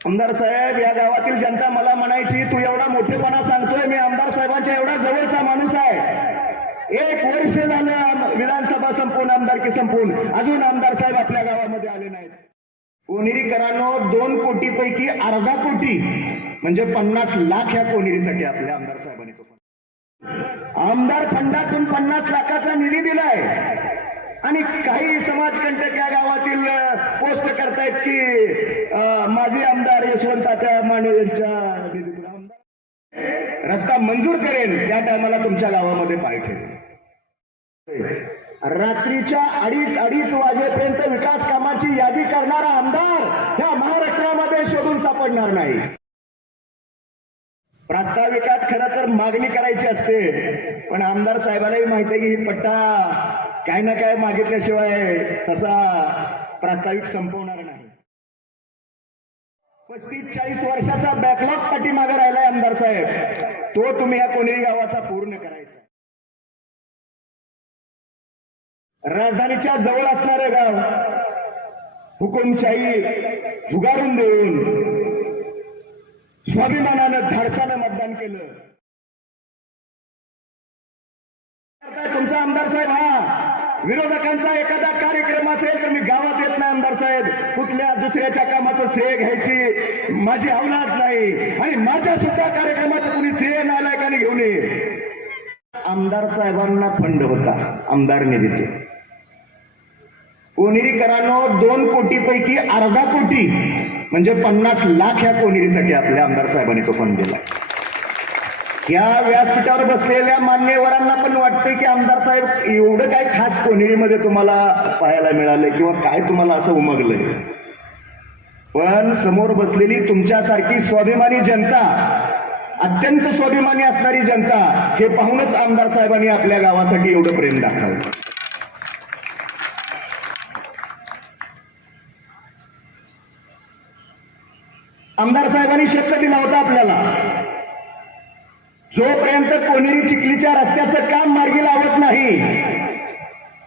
आमदार साहेब, या गावातील जनता मला म्हणायची, तू एवढा मोठेपणा सांगतोय, मी आमदार साहेबांच्या एवढा जवळचा माणूस आहे. 1 वर्ष झालं विधानसभा संपून, आमदारकी संपून, अजून आमदार साहेब आपल्या गावामध्ये आले नाहीत. कोनेरीकरांनो, 2 कोटीपैकी अर्धा कोटी म्हणजे 50 लाख ह्या कोनेरीसाठी आपल्या आमदार साहेबांनी आमदार फंडातून 50 लाखाचा निधी दिलाय. आणि काही समाजकंटक या गावातील पोस्ट करतायत की माजी आमदार यशवंत तात्या माने यांच्या निधीतून आमदार रस्ता मंजूर करेन, त्या टायमाला तुमच्या गावामध्ये पाय ठेवेल. रात्रीच्या अडीच वाजेपर्यंत विकास कामाची यादी करणारा आमदार ह्या महाराष्ट्रामध्ये शोधून सापडणार नाही. प्रास्ताविकात खरं तर मागणी करायची असते, पण आमदार साहेबांनाही माहिती आहे की ही पट्टा काय ना काय मागितल्याशिवाय तसा प्रास्ताविक संपवणार नाही. 35-40 वर्षाचा बॅकलॉग पाठीमागे राहिलाय आमदार साहेब, तो तुम्ही या कोनेरी गावाचा पूर्ण करायचा. राजधानीच्या जवळ असणारे गाव हुकुमशाही झुगारून देऊन स्वाभिमानानं धाडसानं मतदान केलं. तुमचा आमदार साहेब हा विरोधकांचा एखादा कार्यक्रम असेल तर मी गावात येत नाही आमदार साहेब, कुठल्या दुसऱ्याच्या कामाचं श्रेय घ्यायची माझी अवलाद नाही, आणि माझ्या सुद्धा कार्यक्रमाचं कुणी श्रेय नालायकाने घेऊन ये. आमदार साहेबांना फंड होता आमदार निधीतून. कोनेरीकरांनो, 2 कोटीपैकी अर्धा कोटी म्हणजे 50 लाख ह्या कोनेरीसाठी आपल्या आमदार साहेबांनी तो फंड दिला. या व्यासपीठावर बसलेल्या मान्यवरांना पण वाटते की आमदार साहेब एवढं काय खास कोनेरीमध्ये तुम्हाला पाहायला मिळालंय किंवा काय तुम्हाला असं उमगलंय. पण समोर बसलेली तुमच्यासारखी स्वाभिमानी जनता, अत्यंत स्वाभिमानी असणारी जनता, हे पाहूनच आमदार साहेबांनी आपल्या गावासाठी एवढं प्रेम दाखवलं. आमदार साहेबांनी शब्द दिला होता आपल्याला, जोपर्यंत कोनेरी चिखलीच्या रस्त्याचं काम मार्गी लावत नाही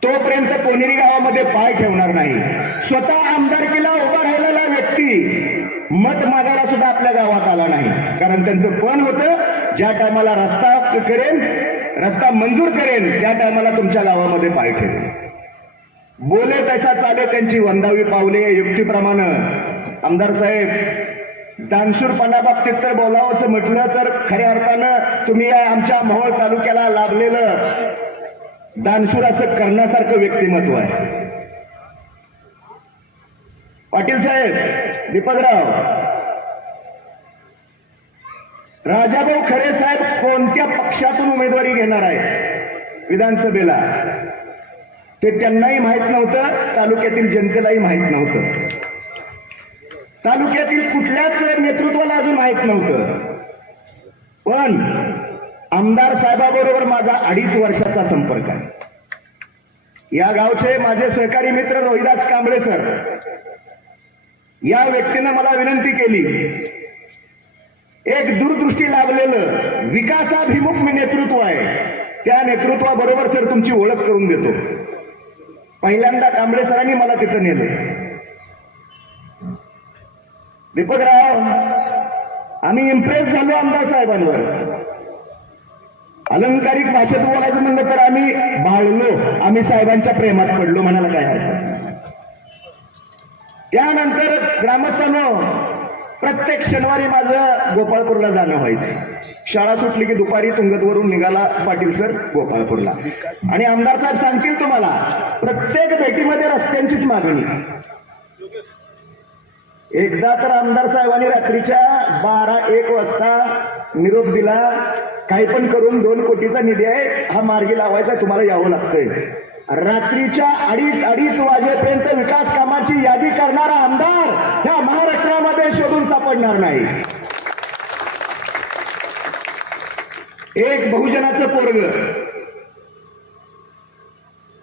तोपर्यंत कोनेरी गावामध्ये पाय ठेवणार नाही. स्वतः आमदारकीला उभा राहिलेला व्यक्ती मत मागायला सुद्धा आपल्या गावात आला नाही, कारण त्यांचं पण होतं ज्या टायमाला रस्ता करेन, रस्ता मंजूर करेन, त्या टायमाला तुमच्या गावामध्ये पाय ठेवेल. बोले तैसा चाले त्यांची वंदावी पावले युक्तीप्रमाणे. आमदार साहेब, दानशूरपणाबाबतीत तर बोलावंच म्हटलं तर खऱ्या अर्थानं तुम्ही या आमच्या मोहोळ तालुक्याला लाभलेलं दानशूर असं करण्यासारखं व्यक्तिमत्व आहे. पाटील साहेब, दीपकराव, राजाभाऊ खरे साहेब कोणत्या पक्षातून उमेदवारी घेणार आहे विधानसभेला ते त्यांनाही माहित नव्हतं, तालुक्यातील जनतेलाही माहित नव्हतं, तालुक्यातील कुठल्याच नेतृत्वाला अजून माहित नव्हतं. पण आमदार साहेबाबरोबर माझा 2.5 वर्षाचा संपर्क आहे. या गावचे माझे सहकारी मित्र रोहिदास कांबळे सर, या व्यक्तीनं मला विनंती केली, एक दूरदृष्टी लाभलेलं विकासाभिमुख नेतृत्व आहे, त्या नेतृत्वाबरोबर सर तुमची ओळख करून देतो. पहिल्यांदा कांबळे सरांनी मला तिथं नेलं. दीपकराव, आम्ही इम्प्रेस झालो आमदार साहेबांवर. अलंकारिक भाषेत बोलायचं म्हणलं तर आम्ही बाळलो, आम्ही साहेबांच्या प्रेमात पडलो म्हणायला काय हरकत. त्यानंतर ग्रामस्थांनो, प्रत्येक शनिवारी माझं गोपाळपूरला जाणं व्हायचं. शाळा सुटली की दुपारी तुंगतवरून निघाला पाटील सर गोपाळपूरला, आणि आमदार साहेब सांगतील तुम्हाला प्रत्येक भेटीमध्ये रस्त्यांचीच मागणी. एकदा तर आमदार साहेबांनी रात्रीच्या 12-1 वाजता निरोप दिला, काही पण करून 2 कोटीचा निधी आहे, हा मार्गी लावायचा, तुम्हाला यावं लागतंय. रात्रीच्या 2:30 वाजेपर्यंत विकास कामाची यादी करणारा आमदार ह्या महाराष्ट्रामध्ये शोधून सापडणार नाही. एक बहुजनाचं पोरग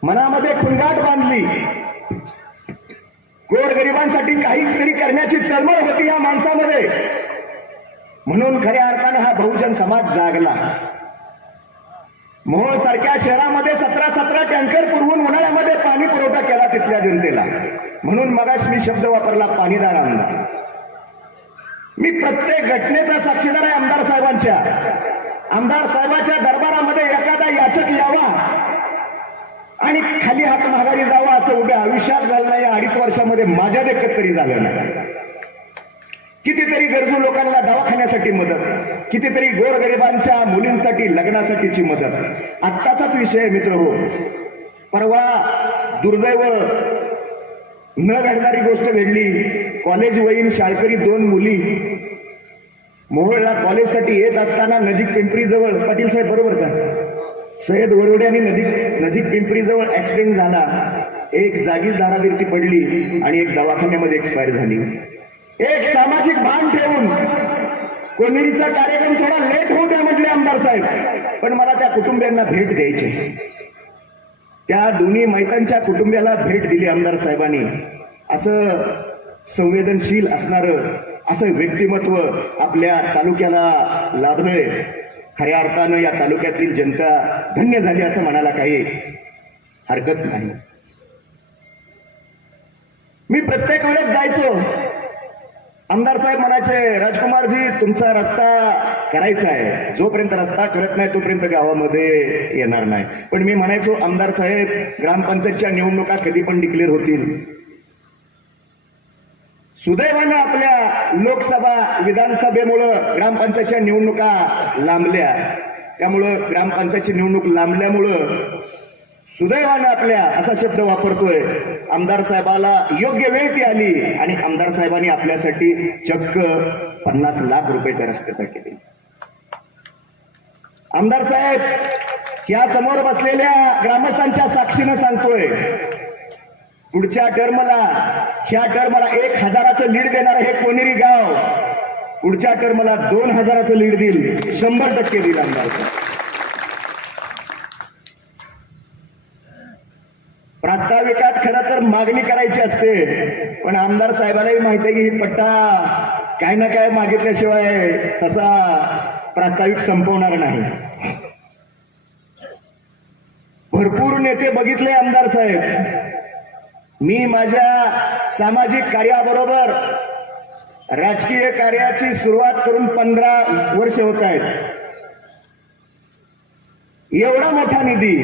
मनामध्ये खुंगाट बांधली, गोरगरिबांसाठी काहीतरी करण्याची तळमळ होती या माणसामध्ये, म्हणून खऱ्या अर्थानं हा बहुजन समाज जागला. मोहोळ सारख्या शहरामध्ये 17 टँकर पुरवून उन्हाळ्यामध्ये पाणी पुरवठा केला तिथल्या जनतेला, म्हणून मगाशी मी शब्द वापरला पाणीदार आमदार. मी प्रत्येक घटनेचा साक्षीदार आहे आमदार साहेबांच्या. आमदार साहेबांच्या दरबारामध्ये एखादा याचक यावा आणि खाली हात माघारी जावा असं उभ्या आयुष्यात झालं नाही. 2.5 वर्षामध्ये माझ्या देखत तरी झालं नाही. कितीतरी गरजू लोकांना दवाखान्यासाठी मदत, कितीतरी गोरगरिबांच्या मुलींसाठी लग्नासाठीची मदत. आत्ताचाच विषय मित्र हो, परवा दुर्दैव न घडणारी गोष्ट घडली. कॉलेज वयीन शाळकरी 2 मुली मोहोळला कॉलेजसाठी येत असताना नजीक पिंपरी जवळ, पाटील साहेब बरोबर का, सय्यद वरवडे आणि नजीक पिंपरी जवळ ऍक्सिडेंट झाला. एक जागीच दारादिर्ती पडली आणि एक दवाखान्यामध्ये एक्सपायर झाली. एक सामाजिक भान ठेवून कोणीचा कार्यक्रम थोडा लेट होऊ द्या म्हटले आमदार साहेब, पण मला त्या कुटुंबियांना भेट द्यायची. त्या दोन्ही मैतांच्या कुटुंबियाला भेट दिली आमदार साहेबांनी. असं संवेदनशील असणारं असं व्यक्तिमत्व आपल्या तालुक्याला लाभलंय. खऱ्या अर्थानं या तालुक्यातील जनता धन्य झाली असं म्हणायला काही हरकत नाही. मी प्रत्येक वेळेस जायचो, आमदार साहेब म्हणायचे, राजकुमारजी तुमचा रस्ता करायचा आहे, जोपर्यंत रस्ता करत नाही तोपर्यंत गावामध्ये येणार नाही. पण मी म्हणायचो, आमदार साहेब ग्रामपंचायतच्या निवडणुका कधी पण डिक्लेअर होतील. सुदैवानं आपल्या लोकसभा विधानसभेमुळं ग्रामपंचायतच्या निवडणुका लांबल्या. त्यामुळं ग्रामपंचायतची निवडणूक लांबल्यामुळं सुदैवानं आपल्या असा शब्द वापरतोय, आमदार साहेबाला योग्य वेळ ती आली आणि आमदार साहेबांनी आपल्यासाठी चक्क 50 लाख रुपये त्या रस्त्यासाठी दिले. आमदार साहेब या समोर बसलेल्या ग्रामस्थांच्या साक्षीनं सांगतोय, पुढच्या टर्मला ह्या टर्मला 1000चं लीड देणार हे कोणेरी गाव पुढच्या टर्मला 2000चं लीड देईल, 100% देईल आमदार साहेब. प्रास्ताविकात खरं तर मागणी करायची असते, पण आमदार साहेबांनाही माहिती आहे की ही पट्टा काय ना काय मागितल्याशिवाय तसा प्रास्ताविक संपवणार नाही. भरपूर नेते बघितले आमदार साहेब. मी माझ्या सामाजिक कार्याबरोबर राजकीय कार्याची सुरुवात करून 15 वर्ष होत आहेत. एवढा मोठा निधी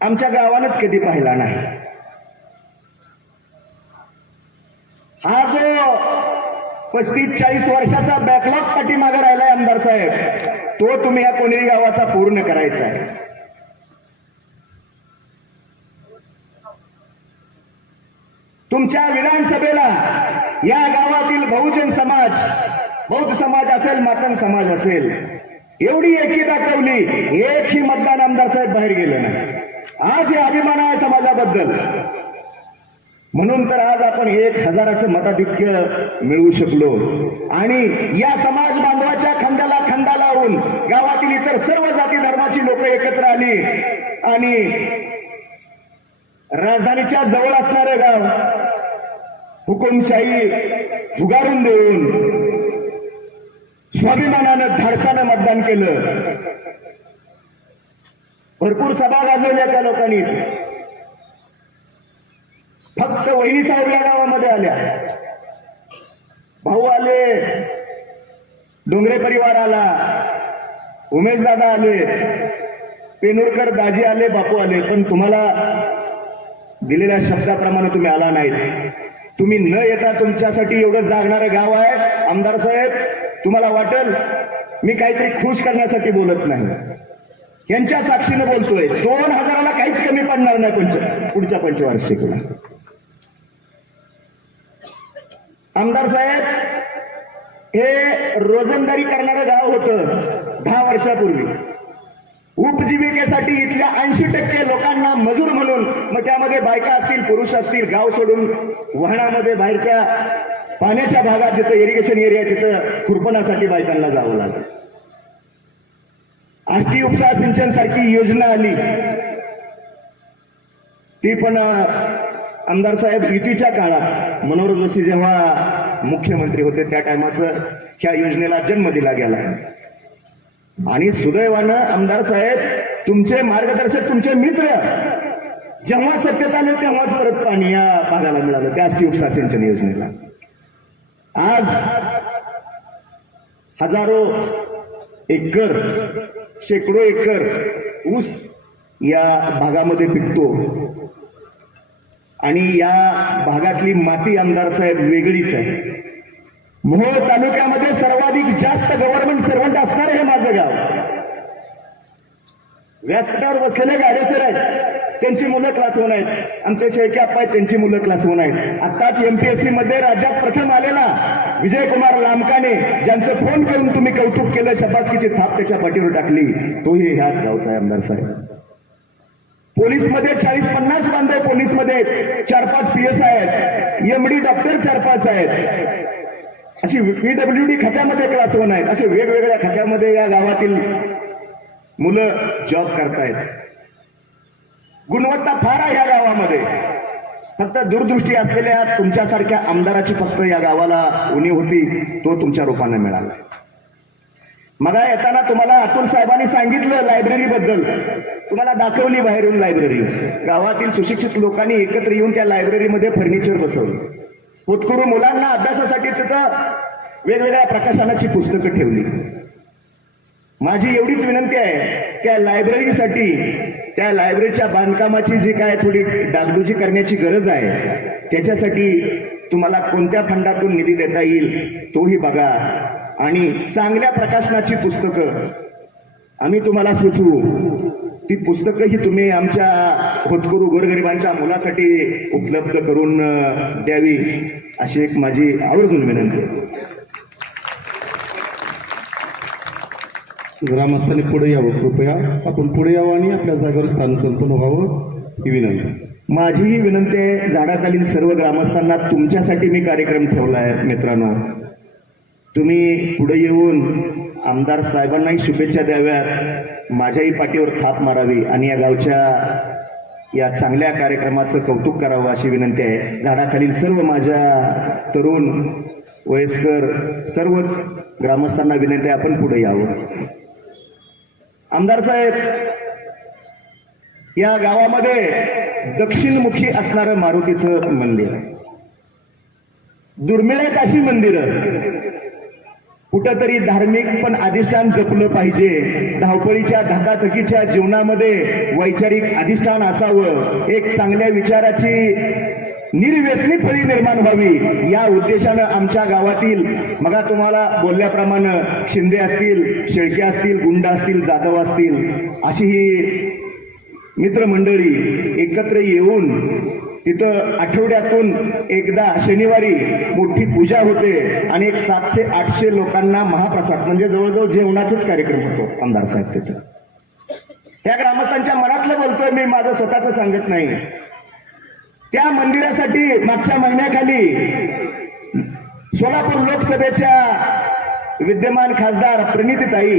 आमच्या गावानंच कधी पाहिला नाही. हा जो 35-40 वर्षाचा बॅकलॉग पाठीमागे राहिलाय आमदार साहेब, तो तुम्ही या कोणेरी गावाचा पूर्ण करायचा आहे. तुमच्या विधानसभेला या गावातील बहुजन समाज, बौद्ध समाज असेल, मातंग समाज असेल, एवढी एकी दाखवली, एकही मतदान आमदार साहेब बाहेर गेले नाही. आज हे अभिमान आहे समाजाबद्दल. म्हणून तर आज आपण 1000चं मताधिक्य मिळवू शकलो आणि या समाज बांधवाच्या खांद्याला खांदा लावून गावातील इतर सर्व जाती धर्माची लोक एकत्र आली आणि राजधानीच्या जवळ असणारं गाव हुकुमशाही झुगारून देऊन स्वाभिमानानं धाडसानं मतदान केलं. भरपूर सभा गाजवल्या त्या लोकांनी. फक्त वहिनी साहेब या गावामध्ये आल्या, भाऊ आले, डोंगरे परिवार आला, उमेश दादा आले, पेनुरकर दाजी आले, बापू आले, पण तुम्हाला दिलेल्या शब्दाप्रमाणे तुम्ही आला नाहीत. तुम्ही न येता तुमच्यासाठी एवढं जागणारं गाव आहे. आमदार साहेब तुम्हाला वाटेल मी काहीतरी खुश करण्यासाठी बोलत नाही, यांच्या साक्षीनं बोलतोय. 2000ला काहीच कमी पडणार नाही पुढच्या पंचवार्षिकला. आमदार साहेब हे रोजंदारी करणारं गाव होतं 10 वर्षापूर्वी. उपजीविकेसाठी इथल्या 80% लोकांना मजूर म्हणून, मग त्यामध्ये बायका असतील, पुरुष असतील, गाव सोडून वहाणामध्ये बाहेरच्या पाण्याच्या भागात जिथं इरिगेशन एरिया तिथं खुरपणासाठी बायकांना जावं लागलं. आष्टी उपसा सिंचन सारखी योजना आली, ती पण आमदार साहेब युतीच्या काळात मनोहर जोशी जेव्हा मुख्यमंत्री होते त्या टायमाचं ह्या योजनेला जन्म दिला गेला. आणि सुदैवानं आमदार साहेब तुमचे मार्गदर्शक, तुमचे मित्र जेव्हा सत्तेत आले तेव्हाच परत पाणी या भागाला मिळालं, त्याच उपसा सिंचन योजनेला. आज हजारो एकर, शेकडो एकर ऊस या भागामध्ये पिकतो आणि या भागातली माती आमदार साहेब वेगळीच आहे. मोहोळ तालुक्यामध्ये सर्वाधिक जास्त गव्हर्नमेंट सर्वंट असणार हे माझं गाव. व्यासपीठावर बसलेले गाडेसर आहेत, त्यांची मुलं क्लास 1 आहेत. आमचे शेळके अप्पा आहेत, त्यांची मुलं क्लास 1 आहेत. आताच एमपीएससी मध्ये राज्यात प्रथम आलेला विजयकुमार लामकाने, ज्यांचं फोन करून तुम्ही कौतुक केलं, शबासकीची थाप त्याच्या पाठीवर टाकली, तोही ह्याच गावचा आहे आमदार साहेब. पोलीसमध्ये 40-50 बांधव पोलीसमध्ये आहेत, 4-5 PSI आहेत, एमडी डॉक्टर 4-5 आहेत, अशी PWD खात्यामध्ये क्लास 1 आहेत. असे वेगवेगळ्या खात्यामध्ये या गावातील मुलं जॉब करतायत. गुणवत्ता फार आहे या गावामध्ये. फक्त दूरदृष्टी असलेल्या तुमच्यासारख्या आमदाराची फक्त या गावाला उणीव होती, तो तुमच्या रूपाने मिळाला. मग येताना तुम्हाला अतुल साहेबांनी सांगितलं लायब्ररी बद्दल, तुम्हाला दाखवली बाहेरून लायब्ररी. गावातील सुशिक्षित लोकांनी एकत्र येऊन त्या लायब्ररीमध्ये फर्निचर बसवलं. होतकरू मुलांना अभ्यासासाठी तिथं वेगवेगळ्या प्रकाशनाची पुस्तकं ठेवली. माझी एवढीच विनंती आहे, त्या लायब्ररीसाठी, त्या लायब्ररीच्या बांधकामाची जी काय थोडी डागडुजी करण्याची गरज आहे, त्याच्यासाठी तुम्हाला कोणत्या फंडातून निधी देता येईल तोही बघा. आणि चांगल्या प्रकाशनाची पुस्तकं आम्ही तुम्हाला सुचवू, ती पुस्तकंही तुम्ही आमच्या होतकरू गोरगरिबांच्या मुलासाठी उपलब्ध करून द्यावी, अशी एक माझी आवर्जून विनंती आहे. ग्रामस्थांनी पुढे यावं, कृपया आपण पुढे यावं आणि आपल्या जागेवर स्थान संपन्न व्हावं ही विनंती. माझीही विनंती आहे, झाडाखालील सर्व ग्रामस्थांना तुमच्यासाठी मी कार्यक्रम ठेवला आहे. मित्रांनो, तुम्ही पुढे येऊन आमदार साहेबांनाही शुभेच्छा द्याव्यात, माझ्याही पाठीवर थाप मारावी आणि या गावच्या या चांगल्या कार्यक्रमाचं कौतुक करावं अशी विनंती आहे. झाडाखालील सर्व माझ्या तरुण वयस्कर सर्वच ग्रामस्थांना विनंती आहे, आपण पुढे यावं. आमदार साहेब, या गावामध्ये दक्षिणमुखी असणारं मारुतीचं मंदिर आहे. दुर्मिळ आहेत अशी मंदिरं. कुठंतरी धार्मिक पण अधिष्ठान जपलं पाहिजे. धावपळीच्या धकाधकीच्या जीवनामध्ये वैचारिक अधिष्ठान असावं, एक चांगल्या विचाराची निर्व्यसनी फळी निर्माण व्हावी, या उद्देशानं आमच्या गावातील, मगा तुम्हाला बोलल्याप्रमाणे शिंदे असतील, शेळके असतील, गुंड असतील, जाधव असतील, अशी ही मित्रमंडळी एकत्र येऊन तिथं आठवड्यातून एकदा शनिवारी मोठी पूजा होते आणि एक 700-800 लोकांना महाप्रसाद, म्हणजे जवळजवळ जेवणाचाच कार्यक्रम होतो आमदार साहेब तिथं. त्या ग्रामस्थांच्या मनातलं बोलतोय मी, माझं स्वतःच सांगत नाही. त्या मंदिरासाठी मागच्या महिन्याखाली सोलापूर लोकसभेच्या विद्यमान खासदार प्रणितीताई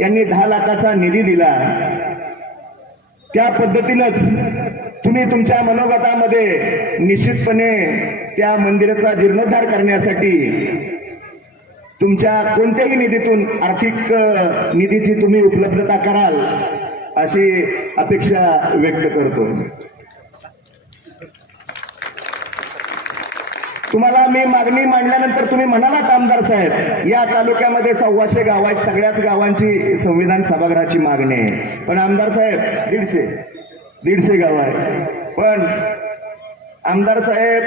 यांनी 10 लाखाचा निधी दिला. त्या पद्धतीनंच तुम्ही तुमच्या मनोगतामध्ये निश्चितपणे त्या मंदिराचा जीर्णोद्धार करण्यासाठी तुमच्या कोणत्याही निधीतून आर्थिक निधीची तुम्ही उपलब्धता कराल अशी अपेक्षा व्यक्त करतो. तुम्हाला मी मागणी मांडल्यानंतर तुम्ही म्हणालात आमदार साहेब, या तालुक्यामध्ये 125 गाव आहेत, सगळ्याच गावांची संविधान सभागृहाची मागणी आहे. पण आमदार साहेब 150 गाव आहे. पण आमदार साहेब,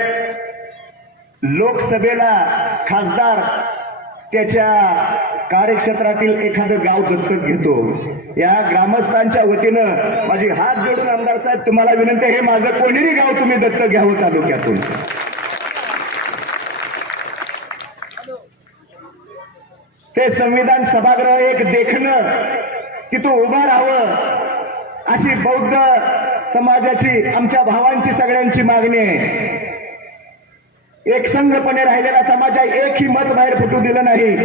लोकसभेला खासदार त्याच्या कार्यक्षेत्रातील एखादं गाव दत्तक घेतो. या ग्रामस्थांच्या वतीनं माझी हात जोडून आमदार साहेब तुम्हाला विनंती आहे, हे माझं कोणीही गाव तुम्ही दत्तक घ्यावं तालुक्यातून. ते संविधान सभागृह एक देखणं, तिथं उभं राहावं, अशी बौद्ध समाजाची, आमच्या भावांची सगळ्यांची मागणी आहे. एक संघपणे राहिलेला समाज आहे, एकही मत बाहेर फुटू दिलं नाही,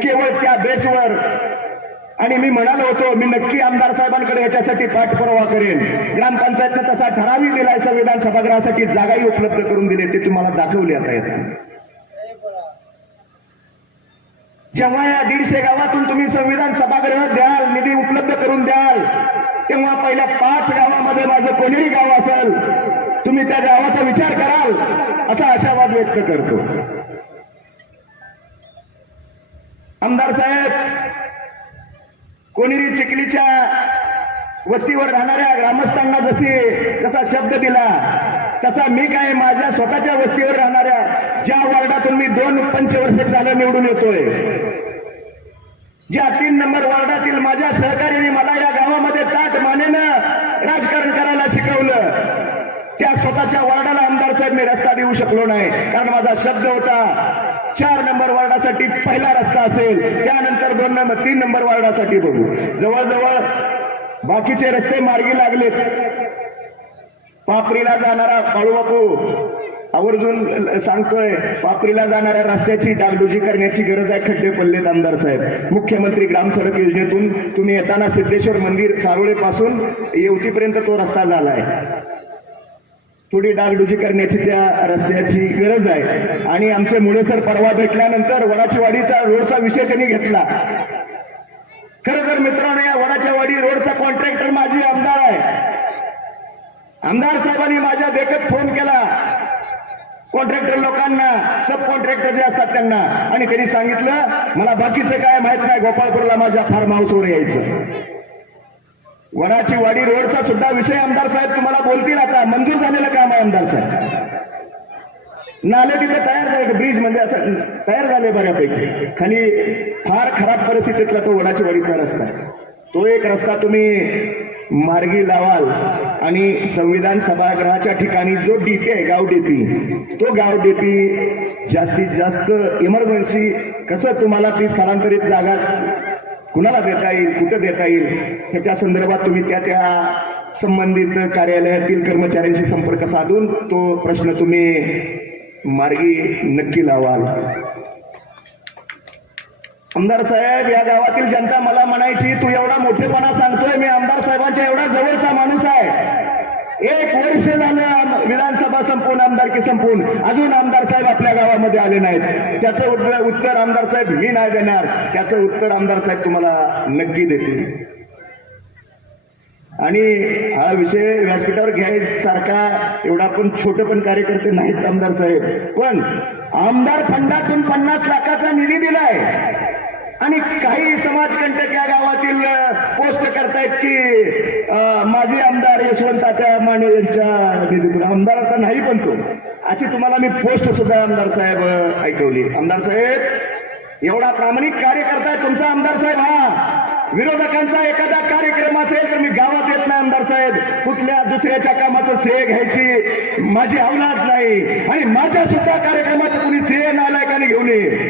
केवळ त्या बेसवर. आणि मी म्हणालो होतो, मी नक्की आमदार साहेबांकडे याच्यासाठी पाठपुरावा करेन. ग्रामपंचायतनं तसा ठरावही दिलाय, संविधान सभागृहासाठी जागाही उपलब्ध करून दिली, ते तुम्हाला दाखवली आता येतात. जेव्हा या 150 गावातून तुम्ही संविधान सभागृह द्याल, निधी उपलब्ध करून द्याल, तेव्हा पहिल्या 5 गावामध्ये माझं कोणीही गाव असेल, तुम्ही त्या गावाचा विचार कराल असा आशावाद व्यक्त करतो. आमदार साहेब, कोणीरी चिखलीच्या वस्तीवर राहणाऱ्या ग्रामस्थांना जसा शब्द दिला, तसा मी काय माझ्या स्वतःच्या वस्तीवर राहणाऱ्या ज्या वार्डातून मी 2 पंचवर्षिक झालं निवडून येतोय, ज्या 3 नंबर वार्डातील माझ्या सहकार्याने मला या गावामध्ये ताट मानेनं राजकारण करायला शिकवलं, त्या स्वतःच्या वार्डाला आमदार साहेब मी रस्ता देऊ शकलो नाही. कारण माझा शब्द होता 4 नंबर वार्डासाठी पहिला रस्ता असेल, त्यानंतर 3 नंबर वार्डासाठी बघू. जवळजवळ बाकीचे रस्ते मार्गी लागलेत. पापरीला जाणारा बाळूबापू आवर्जून सांगतोय, पापरीला जाणाऱ्या रस्त्याची डागडुजी करण्याची गरज आहे. खड्डे पडलेत आमदार साहेब. मुख्यमंत्री ग्रामसडक योजनेतून तुम्ही येताना सिद्धेश्वर मंदिर सारोळेपासून येवतीपर्यंत तो रस्ता झालाय. थोडी डागडुजी करण्याची त्या रस्त्याची गरज आहे. आणि आमचे मुळे सर परवा भेटल्यानंतर वडाची वाडीचा रोडचा विषय त्यांनी घेतला. खरं तर मित्रांनो, या वडाच्या वाडी रोडचा कॉन्ट्रॅक्टर माझी आमदार आहे. आमदार साहेबांनी माझ्या देखत फोन केला कॉन्ट्रॅक्टर लोकांना, सब कॉन्ट्रॅक्टर जे असतात त्यांना, आणि त्यांनी सांगितलं मला बाकीचं काय माहित नाही, गोपाळपूरला माझ्या फार्म हाऊसवर यायचं. वडाची वाडी रोडचा सुद्धा विषय आमदार साहेब तुम्हाला बोलतील. आता मंजूर झालेलं काम आहे आमदार साहेब. नाले तिथे तयार झाले, ब्रिज म्हणजे असं तयार झाले बऱ्यापैकी. खाली फार खराब परिस्थितीतला तो वडाची वाडीचा रस्ता, तो एक रस्ता तुम्ही मार्गी लावाल आणि संविधान सभागृहाच्या ठिकाणी जो डीपी आहे, गाव डीपी, तो गाव डीपी जास्तीत जास्त इमर्जन्सी कसं तुम्हाला ती स्थलांतरित जागा कुणाला देता येईल, कुठं देता येईल, ह्याच्या संदर्भात तुम्ही त्या संबंधित कार्यालयातील कर्मचाऱ्यांशी संपर्क साधून तो प्रश्न तुम्ही मार्गी नक्की लावाल. आमदार साहेब, या गावातील जनता मला म्हणायची तू एवढा मोठेपणा सांगतोय, मी आमदार साहेबांच्या एवढा जवळचा माणूस आहे. 1 वर्ष झालं विधानसभा संपून, आमदारकी संपून, अजून आमदार साहेब आपल्या गावामध्ये आले नाहीत. त्याचं उत्तर आमदार साहेब मी नाही देणार, त्याचं उत्तर आमदार साहेब तुम्हाला नक्की देतील. आणि हा विषय व्यासपीठावर घ्यायसारखा एवढा पण छोटे पण कार्यकर्ते नाहीत आमदार साहेब. पण आमदार फंडातून 50 लाखाचा निधी दिलाय आणि काही समाजकंटक या गावातील पोस्ट करतायत की माजी आमदार यशवंत तात्या माने यांच्या निधीतून. आमदार तर नाही पण तो, अशी तुम्हाला मी पोस्ट सुद्धा आमदार साहेब ऐकवली. आमदार साहेब, एवढा प्रामाणिक कार्य करताय तुमचा आमदार साहेब. हा विरोधकांचा एखादा कार्यक्रम असेल तर मी गावात येत नाही आमदार साहेब. कुठल्या दुसऱ्याच्या कामाचं श्रेय घ्यायची माझी अवलाद नाही, आणि माझ्या सुद्धा कार्यक्रमाचं कुणी श्रेय नालायकाने घेऊन ये.